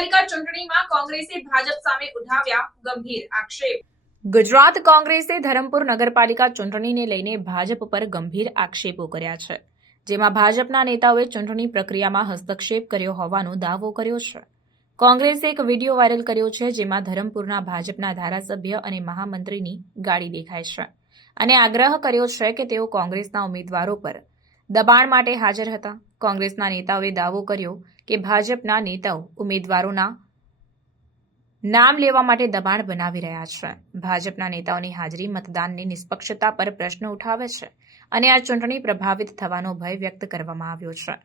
નગરપાલિકા ચૂંટણીમાં કોંગ્રેસે ભાજપ સામે ઉઠાવ્યા ગંભીર આક્ષેપ. ગુજરાત કોંગ્રેસે ધરમપુર નગરપાલિકા ચૂંટણીને લઈને ભાજપ પર ગંભીર આક્ષેપો કર્યા છે, જેમાં ભાજપના નેતાઓએ ચૂંટણી પ્રક્રિયામાં હસ્તક્ષેપ કર્યો હોવાનો દાવો કર્યો છે. કોંગ્રેસે એક વીડિયો વાયરલ કર્યો છે, જેમાં ધરમપુરના ભાજપના ધારાસભ્ય અને મહામંત્રીની ગાડી દેખાય છે, અને આગ્રહ કર્યો છે કે તેઓ કોંગ્રેસના ઉમેદવારો પર દબાણ માટે હાજર હતા. કોંગ્રેસના નેતાઓએ દાવો કર્યો કે ભાજપના નેતાઓ ઉમેદવારોના નામ લેવા માટે દબાણ બનાવી રહ્યા છે. ભાજપના નેતાઓની હાજરી મતદાનની નિષ્પક્ષતા પર પ્રશ્ન ઉઠાવે છે અને આ ચૂંટણી પ્રભાવિત થવાનો ભય વ્યક્ત કરવામાં આવ્યો છે.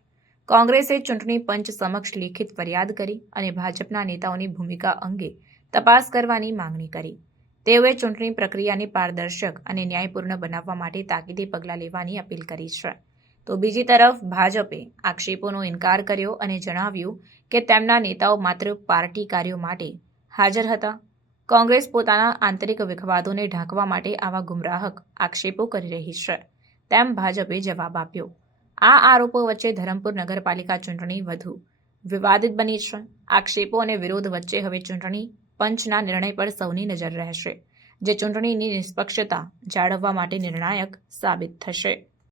કોંગ્રેસે ચૂંટણી પંચ સમક્ષ લેખિત ફરિયાદ કરી અને ભાજપના નેતાઓની ભૂમિકા અંગે તપાસ કરવાની માંગણી કરી. તેઓએ ચૂંટણી પ્રક્રિયાને પારદર્શક અને ન્યાયપૂર્ણ બનાવવા માટે તાકીદે પગલાં લેવાની અપીલ કરી છે. તો બીજી તરફ ભાજપે આક્ષેપોનો ઇનકાર કર્યો અને જણાવ્યું કે તેમના નેતાઓ માત્ર પાર્ટી કાર્યો માટે હાજર હતા. કોંગ્રેસ પોતાના આંતરિક વિખવાદોને ઢાંકવા માટે આવા ગુમરાહક આક્ષેપો કરી રહી છે, તેમ ભાજપે જવાબ આપ્યો. આ આરોપો વચ્ચે ધરમપુર નગરપાલિકા ચૂંટણી વધુ વિવાદિત બની છે. આક્ષેપો અને વિરોધ વચ્ચે હવે ચૂંટણી પંચના નિર્ણય પર સૌની નજર રહેશે, જે ચૂંટણીની નિષ્પક્ષતા જાળવવા માટે નિર્ણાયક સાબિત થશે.